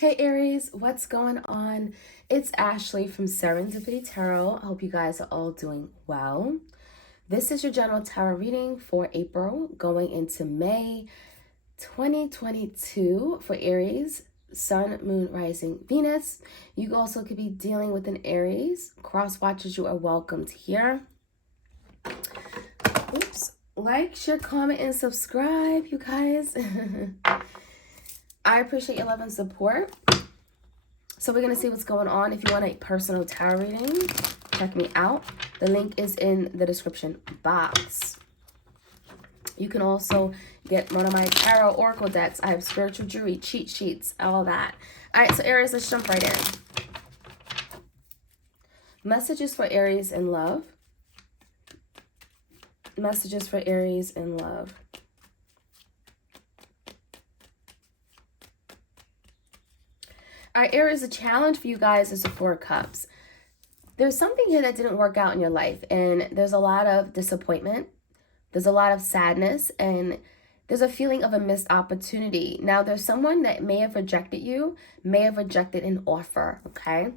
Hey Aries, what's going on? It's Ashley from Serendipity Tarot. I hope you guys are all doing well. This is your general tarot reading for April going into May 2022 for Aries, Sun, Moon, Rising, Venus. You also could be dealing with an Aries. Cross watchers, you are welcomed here. Oops. Like, share, comment, and subscribe, you guys. I appreciate your love and support. So we're going to see what's going on. If you want a personal tarot reading, check me out. The link is in the description box. You can also get one of my tarot oracle decks. I have spiritual jewelry, cheat sheets, all that. All right, so Aries, let's jump right in. Messages for Aries in love. Messages for Aries in love. All right, Aries, the challenge for you guys is the Four of Cups. There's something here that didn't work out in your life, and there's a lot of disappointment. There's a lot of sadness, and there's a feeling of a missed opportunity. Now, there's someone that may have rejected you, may have rejected an offer, okay?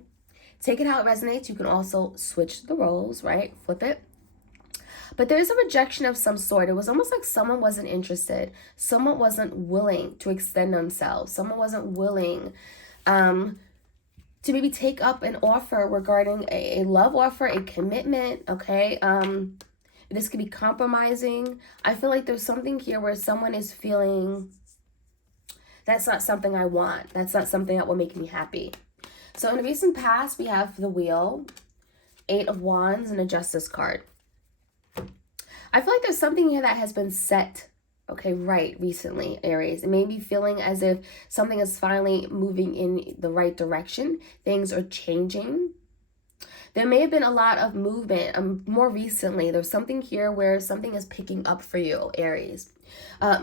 Take it how it resonates. You can also switch the roles, right? Flip it. But there's a rejection of some sort. It was almost like someone wasn't interested. Someone wasn't willing to extend themselves. Someone wasn't willing to maybe take up an offer regarding a love offer, a commitment, okay? This could be compromising. I feel like there's something here where someone is feeling, that's not something I want. That's not something that will make me happy. So in the recent past, we have the Wheel, Eight of Wands, and a Justice card. I feel like there's something here that has been set right recently, Aries. It may be feeling as if something is finally moving in the right direction. Things are changing. There may have been a lot of movement more recently. There's something here where something is picking up for you, Aries.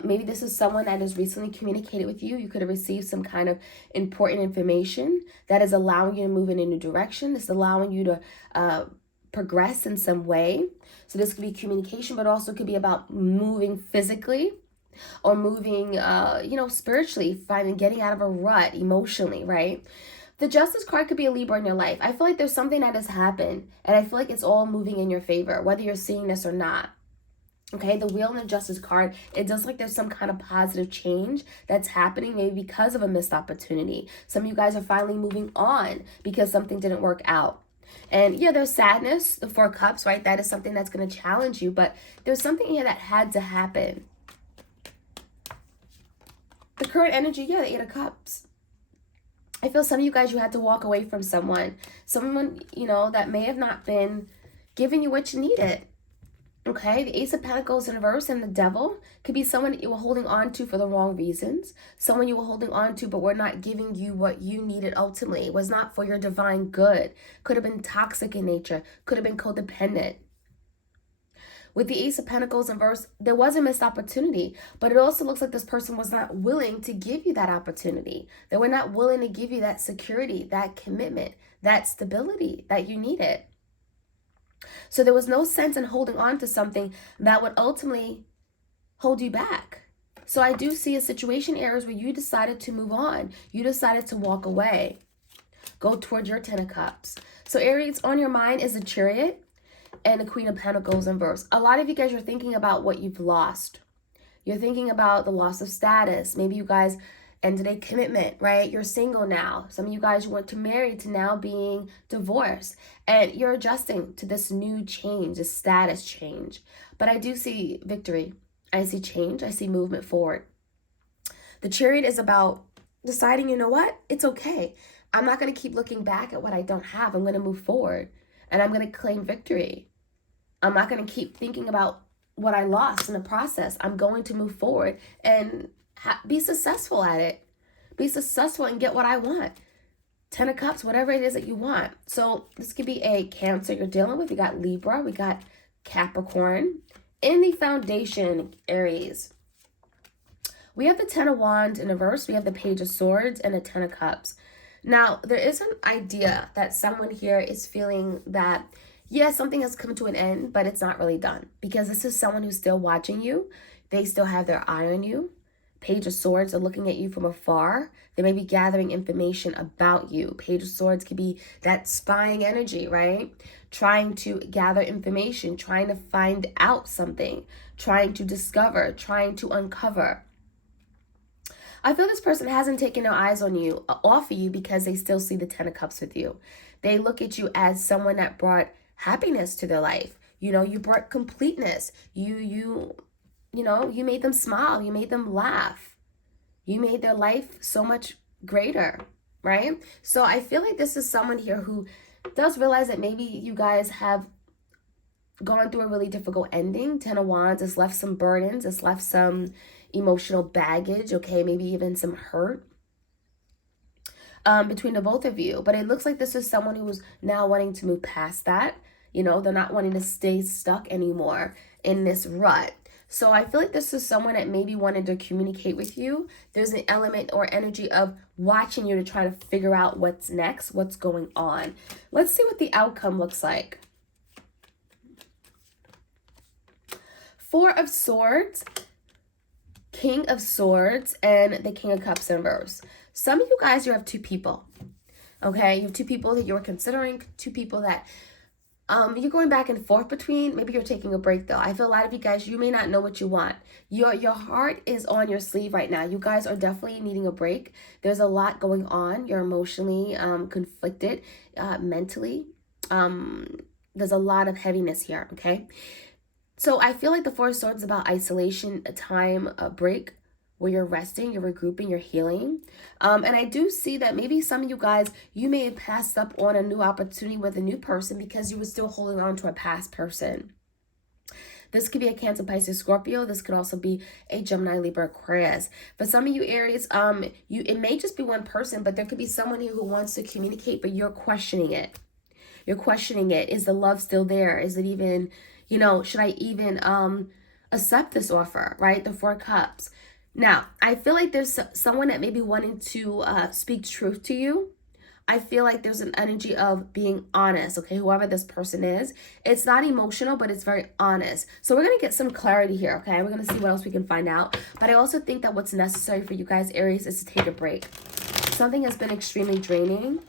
Maybe this is someone that has recently communicated with you. You could have received some kind of important information that is allowing you to move in a new direction. It's allowing you to progress in some way. So this could be communication, but also could be about moving physically or moving, spiritually, getting out of a rut emotionally, right? The Justice card could be a Libra in your life. I feel like there's something that has happened, and I feel like it's all moving in your favor, whether you're seeing this or not. Okay, the Wheel and the Justice card, it does like there's some kind of positive change that's happening, maybe because of a missed opportunity. Some of you guys are finally moving on because something didn't work out. And yeah, there's sadness, the Four Cups, right? That is something that's going to challenge you, but there's something here that had to happen. The current energy, yeah, the Eight of Cups. I feel some of you guys, you had to walk away from someone, that may have not been giving you what you needed. Okay, the Ace of Pentacles in reverse and the Devil could be someone that you were holding on to for the wrong reasons. Someone you were holding on to, but were not giving you what you needed ultimately. It was not for your divine good. Could have been toxic in nature. Could have been codependent. With the Ace of Pentacles in reverse, there was a missed opportunity, but it also looks like this person was not willing to give you that opportunity. They were not willing to give you that security, that commitment, that stability that you needed. So there was no sense in holding on to something that would ultimately hold you back. So I do see a situation, Aries, where you decided to move on. You decided to walk away. Go towards your Ten of Cups. So Aries, on your mind is the Chariot and the Queen of Pentacles in reverse. A lot of you guys are thinking about what you've lost. You're thinking about the loss of status. Maybe you guys ended a commitment, right? You're single now. Some of you guys went to married to now being divorced, and you're adjusting to this new change, this status change. But I do see victory. I see change. I see movement forward. The Chariot is about deciding, you know what? It's okay. I'm not going to keep looking back at what I don't have. I'm going to move forward, and I'm going to claim victory. I'm not going to keep thinking about what I lost in the process. I'm going to move forward and be successful at it. Be successful and get what I want. Ten of Cups, whatever it is that you want. So this could be a Cancer you're dealing with. We got Libra, we got Capricorn. In the foundation, Aries, we have the Ten of Wands in reverse. We have the Page of Swords and the Ten of Cups. Now, there is an idea that someone here is feeling that, yes, something has come to an end, but it's not really done. Because this is someone who's still watching you. They still have their eye on you. Page of Swords are looking at you from afar. They may be gathering information about you. Page of Swords could be that spying energy, right? Trying to gather information, trying to find out something, trying to discover, trying to uncover. I feel this person hasn't taken their eyes on you, off of you, because they still see the Ten of Cups with you. They look at you as someone that brought happiness to their life. You know, you brought completeness. You made them smile. You made them laugh. You made their life so much greater, right? So I feel like this is someone here who does realize that maybe you guys have gone through a really difficult ending. Ten of Wands has left some burdens. It's left some emotional baggage, okay? Maybe even some hurt between the both of you. But it looks like this is someone who's now wanting to move past that. You know, they're not wanting to stay stuck anymore in this rut. So I feel like this is someone that maybe wanted to communicate with you. There's an element or energy of watching you to try to figure out what's next, what's going on. Let's see what the outcome looks like. Four of Swords, King of Swords, and the King of Cups in reverse. Some of you guys, you have two people, okay? You have two people that you're considering, two people that you're going back and forth between. Maybe you're taking a break, though. I feel a lot of you guys, you may not know what you want. Your heart is on your sleeve right now. You guys are definitely needing a break. There's a lot going on. You're emotionally conflicted, mentally. There's a lot of heaviness here, okay? So I feel like the Four of Swords is about isolation, a time, a break, where you're resting, you're regrouping, you're healing. And I do see that maybe some of you guys, you may have passed up on a new opportunity with a new person because you were still holding on to a past person. This could be a Cancer, Pisces, Scorpio. This could also be a Gemini, Libra, Aquarius. For some of you Aries, it may just be one person, but there could be someone here who wants to communicate, but you're questioning it. You're questioning it. Is the love still there? Is it even, should I even accept this offer, right? The Four of Cups. Now, I feel like there's someone that may be wanting to speak truth to you. I feel like there's an energy of being honest, okay? Whoever this person is. It's not emotional, but it's very honest. So we're going to get some clarity here, okay? We're going to see what else we can find out. But I also think that what's necessary for you guys, Aries, is to take a break. Something has been extremely draining,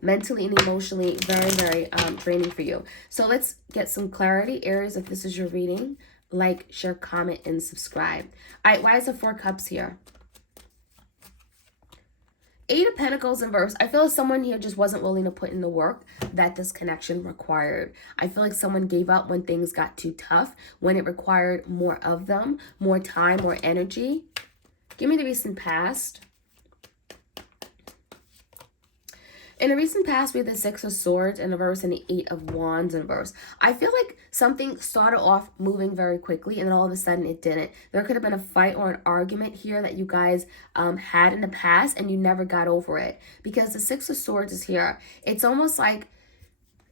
mentally and emotionally, very, very draining for you. So let's get some clarity, Aries, if this is your reading. Like, share, comment, and subscribe. All right, why is the Four Cups here? Eight of Pentacles in reverse. I feel like someone here just wasn't willing to put in the work that this connection required. I feel like someone gave up when things got too tough, when it required more of them, more time, more energy. Give me the recent past. In the recent past, we have the Six of Swords in reverse and the Eight of Wands in reverse. I feel like something started off moving very quickly and then all of a sudden it didn't. There could have been a fight or an argument here that you guys had in the past and you never got over it. Because the Six of Swords is here. It's almost like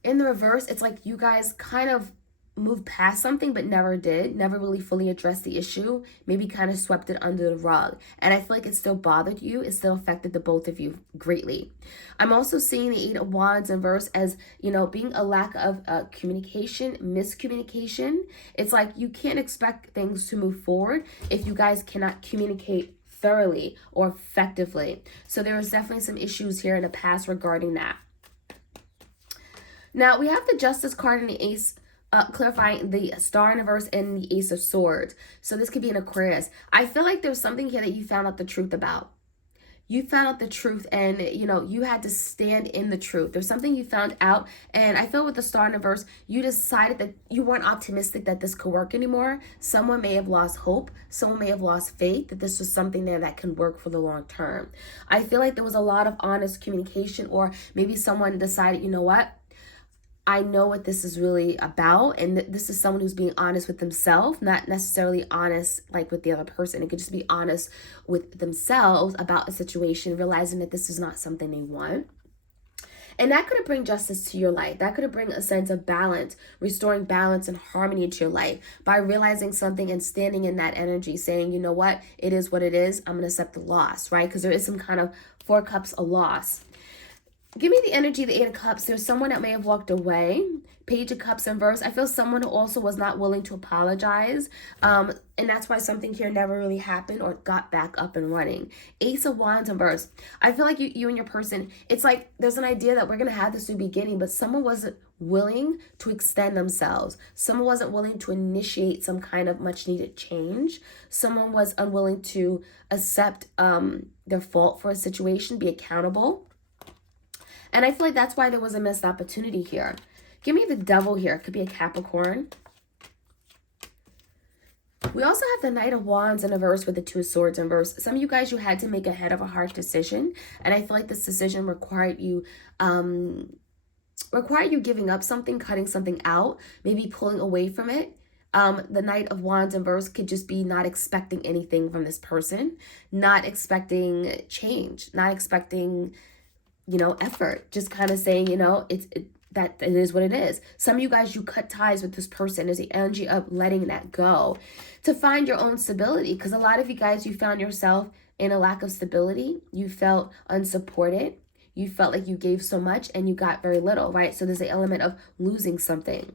in the reverse, it's like you guys kind of moved past something but never did, never really fully addressed the issue, maybe kind of swept it under the rug. And I feel like it still bothered you. It still affected the both of you greatly. I'm also seeing the Eight of Wands in reverse as, being a lack of communication, miscommunication. It's like you can't expect things to move forward if you guys cannot communicate thoroughly or effectively. So there was definitely some issues here in the past regarding that. Now we have the Justice card and the Ace, clarifying the Star in reverse and the Ace of Swords. So this could be an Aquarius. I feel like there's something here that you found out the truth about. You found out the truth and, you had to stand in the truth. There's something you found out. And I feel with the Star in reverse, you decided that you weren't optimistic that this could work anymore. Someone may have lost hope. Someone may have lost faith that this was something there that can work for the long term. I feel like there was a lot of honest communication, or maybe someone decided, you know what? I know what this is really about, and this is someone who's being honest with themselves, not necessarily honest like with the other person. It could just be honest with themselves about a situation, realizing that this is not something they want. And that could bring justice to your life. That could bring a sense of balance, restoring balance and harmony to your life by realizing something and standing in that energy, saying, you know what, it is what it is. I'm going to accept the loss, right? Because there is some kind of Four Cups, a loss. Give me the energy, the Eight of Cups. There's someone that may have walked away. Page of Cups in reverse. I feel someone who also was not willing to apologize. And that's why something here never really happened or got back up and running. Ace of Wands in reverse. I feel like you and your person, it's like there's an idea that we're going to have this new beginning, but someone wasn't willing to extend themselves. Someone wasn't willing to initiate some kind of much needed change. Someone was unwilling to accept their fault for a situation, be accountable. And I feel like that's why there was a missed opportunity here. Give me the Devil here. It could be a Capricorn. We also have the Knight of Wands in reverse with the Two of Swords in reverse. Some of you guys, you had to make a head of a heart decision. And I feel like this decision required you giving up something, cutting something out, maybe pulling away from it. The Knight of Wands in reverse could just be not expecting anything from this person, not expecting change, not expecting effort, just kind of saying, that it is what it is. Some of you guys, you cut ties with this person. There's the energy of letting that go to find your own stability. Because a lot of you guys, you found yourself in a lack of stability. You felt unsupported. You felt like you gave so much and you got very little, right? So there's the element of losing something,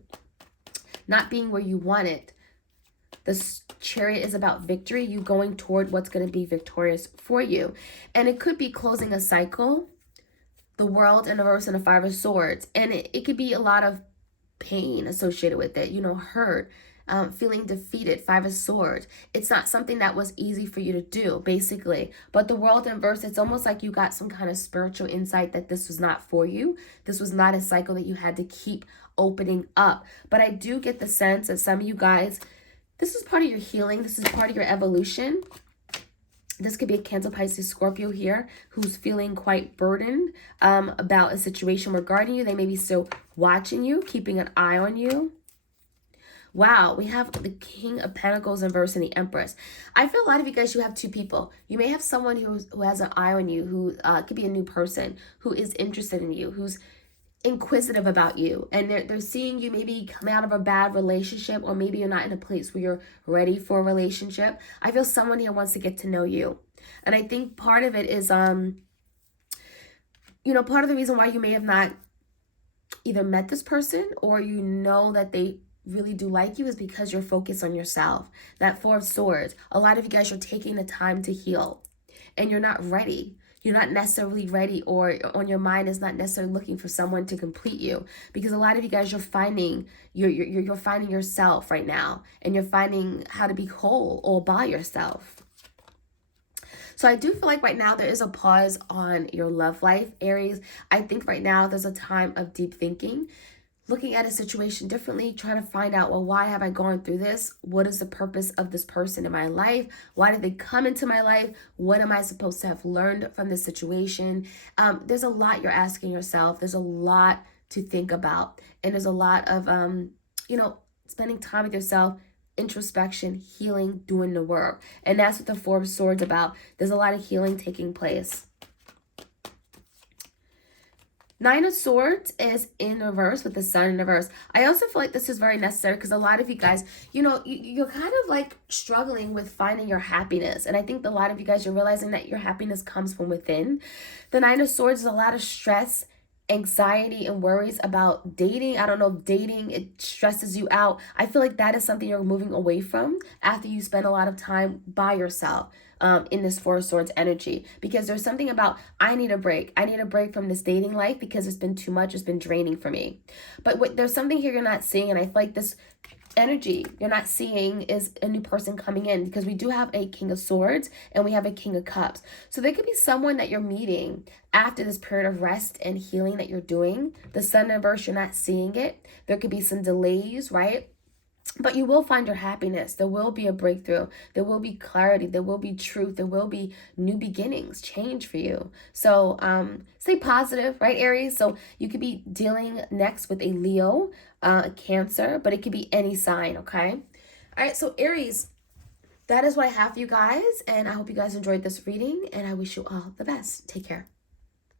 not being where you want it. The Chariot is about victory, you going toward what's going to be victorious for you. And it could be closing a cycle. The World in reverse and the Five of Swords. And it could be a lot of pain associated with it, hurt, feeling defeated, Five of Swords. It's not something that was easy for you to do, basically. But the World in reverse, it's almost like you got some kind of spiritual insight that this was not for you. This was not a cycle that you had to keep opening up. But I do get the sense that some of you guys, this is part of your healing. This is part of your evolution. This could be a Cancer, Pisces, Scorpio here who's feeling quite burdened about a situation regarding you. They may be still watching you, keeping an eye on you. Wow, we have the King of Pentacles in reverse and the Empress. I feel a lot of you guys, you have two people. You may have someone who has an eye on you, who could be a new person, who is interested in you, who's inquisitive about you, and they're seeing you maybe come out of a bad relationship, or maybe you're not in a place where you're ready for a relationship. I feel someone here wants to get to know you, and I think part of it is part of the reason why you may have not either met this person or that they really do like you is because you're focused on yourself. That Four of Swords, a lot of you guys are taking the time to heal and you're not ready. You're not necessarily ready, or on your mind is not necessarily looking for someone to complete you, because a lot of you guys, you're finding yourself right now, and you're finding how to be whole all by yourself. So I do feel like right now there is a pause on your love life, Aries. I think right now there's a time of deep thinking, looking at a situation differently, trying to find out, well, why have I gone through this? What is the purpose of this person in my life? Why did they come into my life? What am I supposed to have learned from this situation? There's a lot you're asking yourself. There's a lot to think about. And there's a lot of, spending time with yourself, introspection, healing, doing the work. And that's what the Four of Swords about. There's a lot of healing taking place. Nine of Swords is in reverse with the Sun in reverse. I also feel like this is very necessary because a lot of you guys, you're kind of like struggling with finding your happiness. And I think a lot of you guys, you're realizing that your happiness comes from within. The Nine of Swords is a lot of stress, anxiety, and worries about dating. I don't know if dating, it stresses you out. I feel like that is something you're moving away from after you spend a lot of time by yourself. In this Four of Swords energy, because there's something about, I need a break from this dating life because it's been too much, it's been draining for me. But there's something here you're not seeing, and I feel like this energy you're not seeing is a new person coming in, because we do have a King of Swords and we have a King of Cups. So there could be someone that you're meeting after this period of rest and healing that you're doing. The Sun in reverse, you're not seeing it. There could be some delays, right? But you will find your happiness. There will be a breakthrough. There will be clarity. There will be truth. There will be new beginnings, change for you. So stay positive, right, Aries? So you could be dealing next with a Leo, Cancer, but it could be any sign, okay? All right, so Aries, that is what I have for you guys. And I hope you guys enjoyed this reading. And I wish you all the best. Take care.